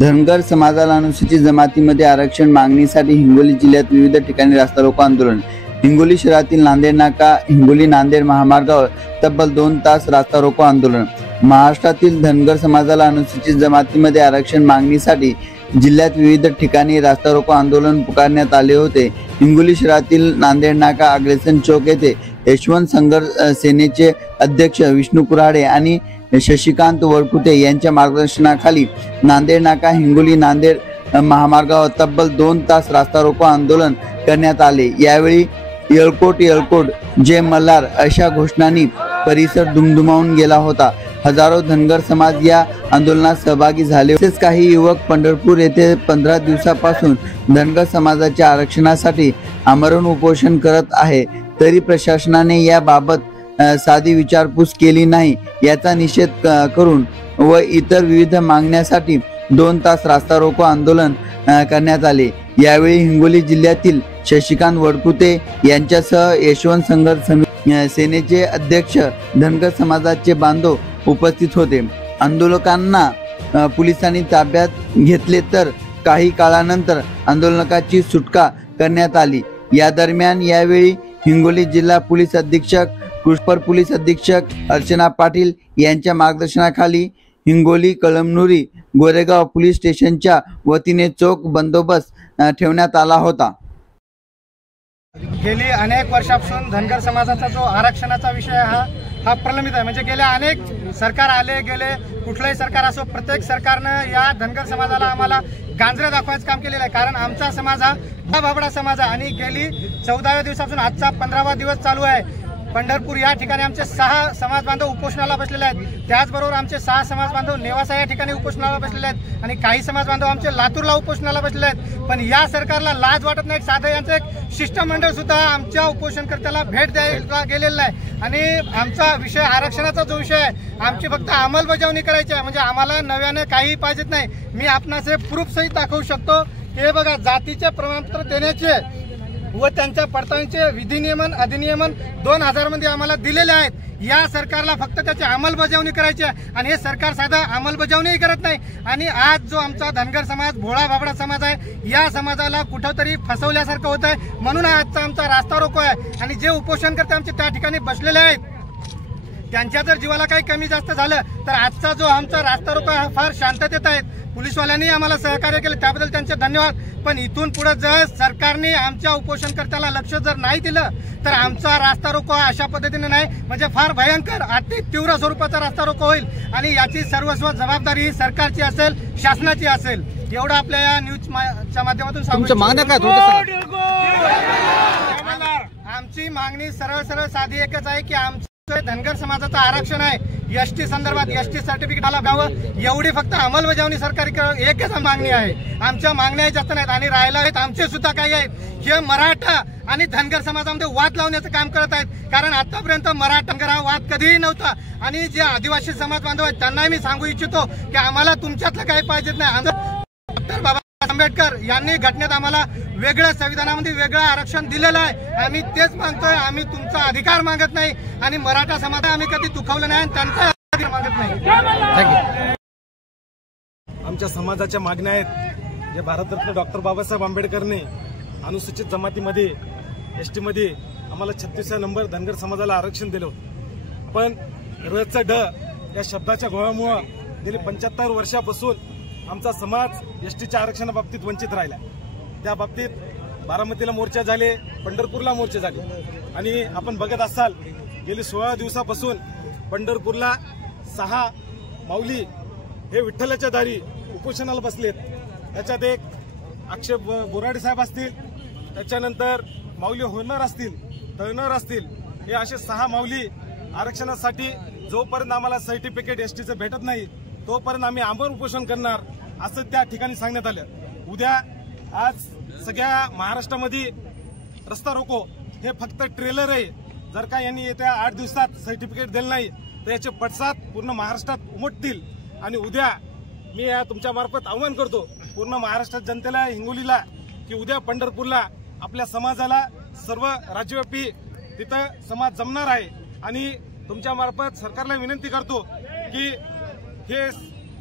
धनगर समाजाला अनुसूचित जमातीमध्ये आरक्षण मागणीसाठी हिंगोली जिल्ह्यात विविध ठिकाणी रास्ता रोको आंदोलन। हिंगोली शहरातील नांदेड नाका हिंगोली नांदेड महामार्गावर तब्बल 2 तास रास्ता रोको आंदोलन। महाराष्ट्रातील धनगर समाजाला अनुसूचित जमातीमध्ये आरक्षण मागणीसाठी जिल्ह्यात विविध ठिकाणी रास्ता रोको आंदोलन पुकारण्यात आले होते। हिंगोली शहरातील नांदेड नाका अग्रेसन चौक येथे यशवंत संघर्ष सेनेचे अध्यक्ष विष्णू कुऱ्हाडे आणि शशिकांत वरकुटे यांच्या मार्गदर्शनाखाली नांदेड नाका हिंगोली नांदेड महामार्गावर तब्बल 2 तास रास्ता रोको आंदोलन करण्यात आले। यावेळी येळकोट येळकोट जय मल्हार अशा घोषणांनी परिसर दुमदुमावून गेला होता। हजारो धनगर समाज या आंदोलनात सहभागी झाले। तसेच काही युवक पंढरपूर येथे 15 दिवसापासून धनगर समाजाच्या आरक्षणासाठी आमरण उपोषण करत आहे, तरी प्रशासनाने याबाबत साधी विचारपूस केली नाही। याचा निषेध करून व इतर विविध मागण्यासाठी 2 तास रास्ता रोको आंदोलन करण्यात आले। यावेळी हिंगोली जिल्ह्यातील शशिकांत वरकुटे यांच्यासह यशवंत संघर्ष सेनेचे अध्यक्ष धनगर समाजाचे बांधव उपस्थित होते। आंदोलकांना पोलिसांनी ताब्यात घेतले तर काही काळानंतर आंदोलकांची सुटका करण्यात आली। या दरम्यान यावेळी हिंगोली जिल्हा पोलीस अधीक्षक कृष्पर पोलीस अधीक्षक अर्चना पाटील यांच्या मार्गदर्शनाखाली हिंगोली कळमनुरी गोरेगाव पोलीस स्टेशनच्या वतीने चोख बंदोबस्त ठेवण्यात आला होता। गेली अनेक वर्षापासून धनगर समाजाचा जो आरक्षणाचा विषय हा प्रलंबित आहे। म्हणजे गेले अनेक सरकार आले गेले, कुठलंही सरकार असो, प्रत्येक सरकारनं या धनगर समाजाला आम्हाला गांजरे दाखवायचं काम केलेलं आहे। कारण आमचा समाज हा भाबडा समाज आहे आणि गेली 14व्या दिवसापासून आजचा 15वा दिवस चालू आहे। पंढरपूर या ठिकाणी आमचे 6 समाज बांधव उपोषणाला बसलेले आहेत। त्याचबरोबर आमचे 6 समाज बांधव नेवासा या ठिकाणी उपोषणाला बसलेले आहेत आणि काही समाज बांधव आमचे लातूरला उपोषणाला बसलेले आहेत। पण या सरकारला लाज वाटत नाही। साधं यांचं एक शिष्टमंडळ सुद्धा आमच्या उपोषणकर्त्याला भेट द्यायला गेलेलं नाही आणि आमचा विषय आरक्षणाचा जो विषय आहे, आमची फक्त अंमलबजावणी करायची आहे। म्हणजे आम्हाला नव्याने काही पाहिजेत नाही। मी आपणास हे प्रूफ सहित दाखवू शकतो। हे बघा, जातीचे प्रमाणपत्र देण्याचे व त्यांच्या पडताळणीचे विधिनियमन अधिनियमन 2000 मध्ये आम्हाला दिलेले आहेत। या सरकारला फक्त त्याची अंमलबजावणी करायची आहे आणि हे सरकार साधा अंमलबजावणीही करत नाही। आणि आज जो आमचा धनगर समाज भोळा भाबडा समाज आहे, या समाजाला कुठंतरी फसवल्यासारखं होत आहे। म्हणून आजचा आमचा रास्ता रोको आहे आणि जे उपोषणकर्ते आमचे त्या ठिकाणी बसलेले आहेत, त्यांच्या जर जीवाला काही कमी जास्त झालं तर आजचा जो आमचा रास्ता रोको आहे फार शांततेत आहेत। पोलिसवाल्यांनी आम्हाला सहकार्य केले, त्याबद्दल त्यांचे धन्यवाद। पण इथून पुढे जर सरकारने आमच्या उपोषणकर्त्याला लक्ष जर नाही दिलं तर आमचा रास्ता रोको अशा पद्धतीने नाही, म्हणजे फार भयंकर अति तीव्र स्वरूपाचा रास्ता रोको होईल आणि याची सर्वस्व जबाबदारी सरकारची असेल, शासनाची असेल। एवढं आपल्या या न्यूजच्या माध्यमातून सांगू। आमची मागणी सरळ साधी एकच आहे की आमचं धनगर समाजाचं आरक्षण आहे, एसटी संदर्भात एसटी सर्टिफिकेटला द्यावं, एवढी फक्त अंमलबजावणी सरकारी एकच मागणी आहे। आमच्या मागण्या जास्त नाहीत आणि राहायला आहेत आमचे सुद्धा काही आहेत। हे मराठा आणि धनगर समाजामध्ये वाद लावण्याचं काम करत आहेत। कारण आतापर्यंत मराठा धनगर हा वाद कधीही नव्हता आणि जे आदिवासी समाज बांधव आहेत त्यांनाही मी सांगू इच्छितो की आम्हाला तुमच्यातलं काही पाहिजेत नाही। डॉक्टर बाबासाहेब आंबेडकर यांनी घटनेत आम्हाला वेगळं संविधानामध्ये वेगळं आरक्षण दिलेलं आहे। आम्ही तेच मागतोय। आम्ही तुमचा अधिकार मागत नाही आणि मराठा समाज आम्ही कधी दुखावलं नाही आणि त्यांचा अधिकार मागत नाही। आमच्या समाजाच्या मागण्या आहेत, जे भारतरत्न डॉक्टर बाबासाहेब आंबेडकरने अनुसूचित जमातीमध्ये एसटी मध्ये आम्हाला 36 नंबर धनगर समाजाला आरक्षण दिलं होतं। पण रच ड या शब्दाच्या गोळ्यामुळे गेली 75 वर्षापासून आमचा समाज एसटीच्या आरक्षणाबाबतीत वंचित राहिला। त्या बाबतीत बारामतीला मोर्चा झाले, पंढरपूरला मोर्चे झाले आणि आपण बघत असाल गेली 16 दिवसापासून पंढरपूरला 6 माऊली हे विठ्ठलाच्या दारी उपोषणाला बसलेत। त्याच्यात एक अक्षय बोराडे साहेब असतील, त्याच्यानंतर माऊली होणार असतील, तळणार असतील, हे असे 6 माऊली आरक्षणासाठी जोपर्यंत आम्हाला सर्टिफिकेट एसटीचं भेटत नाही तोपर्यंत आम्ही आमरण उपोषण करणार असं त्या ठिकाणी सांगण्यात आलं। उद्या आज सगळ्या महाराष्ट्रामध्ये रस्ता रोको हे फक्त ट्रेलर आहे। जर का यांनी येत्या 8 दिवसात सर्टिफिकेट दिलं नाही तर याचे पडसाद पूर्ण महाराष्ट्रात उमटतील। आणि उद्या मी तुमच्या मार्फत आवाहन करतो पूर्ण महाराष्ट्रात जनतेला, हिंगोलीला, की उद्या पंढरपूरला आपल्या समाजाला सर्व राज्यव्यापी तिथं समाज जमणार आहे। आणि तुमच्या मार्फत सरकारला विनंती करतो की हे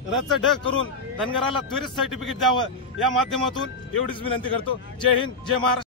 रच ढ करून धनगराला त्वरित सर्टिफिकेट द्यावं या माध्यमातून एवढीच विनंती करतो. जय हिंद, जय महाराष्ट्र.